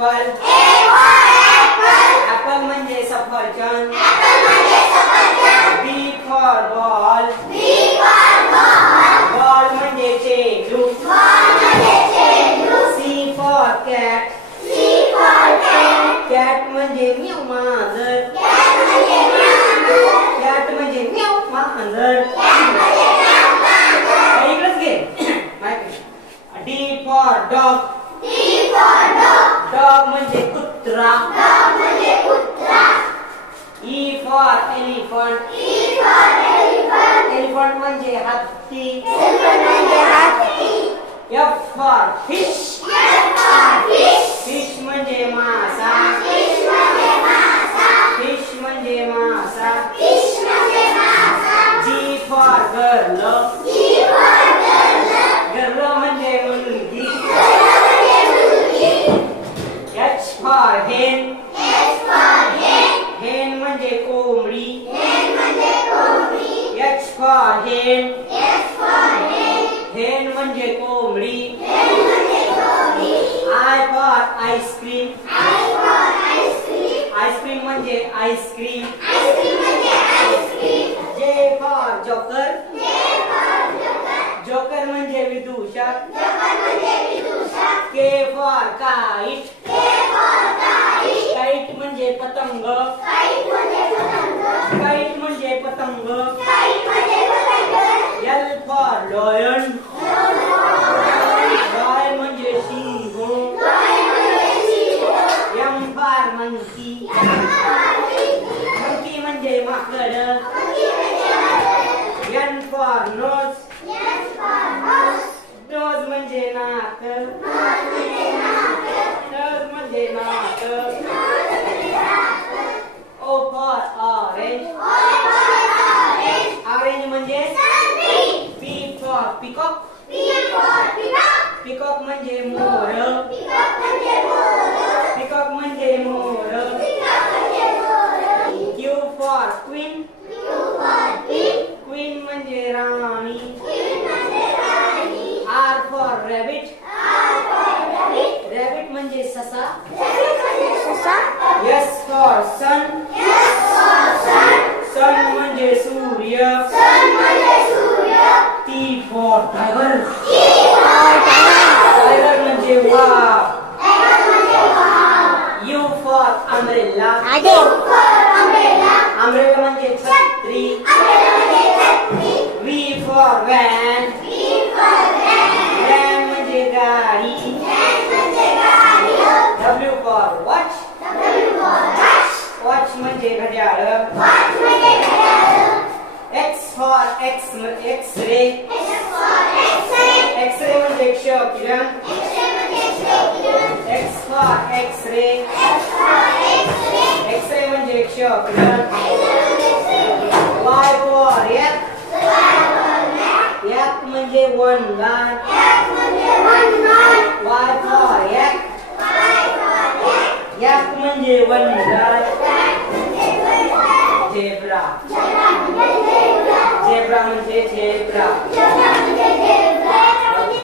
Apple. Apple म्हणजे सफरचंद. बी for ball. Ball म्हणजे चेंडू. C for cat. कॅट म्हणजे म्याऊ मांजर. कॅट म्हणजे म्याऊ मांजर. इकडेच घे. D for dog. डॉग म्हणजे कुत्रा. E for elephant. एलिफंट म्हणजे हत्ती. F for fish. फिश म्हणजे मासा. फिश म्हणजे मासा. जी फॉर गर्ल. गर्ल म्हणजे मुलगी. एच फॉर हेन. हेन म्हणजे कोंबडी. एच फॉर हेन. हेन म्हणजे कोंबडी. I for ice cream. आईस्क्रीम म्हणजे ice cream. J for joker. Joker म्हणजे विदूषक. के फॉर काइट. काइट म्हणजे पतंग. काइट म्हणजे पतंग. L for lion. लॉयन म्हणजे सिंह. M for monkey. मंकी म्हणजे माकड. N for knows. नोज म्हणजे नाक. नोज म्हणजे नाक. O for orange. ऑरेंज म्हणजे पी फॉर पिकॉक. पिकॉक म्हणजे मोर. पिकॉक म्हणजे मोर. Q for queen. क्वीन म्हणजे राणी. R for rabbit. रॅबिट म्हणजे ससा. एस फॉर सन. सन म्हणजे सूर्य. T for tiger. टायगर म्हणजे वाघ. U for umbrella. अम्ब्रेला म्हणजे छत्री. V for van. व्हॅन म्हणजे गाडी. W for watch. वॉच म्हणजे घड्याळ. X for X-ray. एक्स-रे म्हणजे क्षकिरण. X for X-ray. एक्स-रे म्हणजे क्षकिरण. Y for yak. याक म्हणजे वनगार. Y for yak. याक म्हणजे वनगार. झेब्रा. झेब्रा म्हणजे झेब्रा.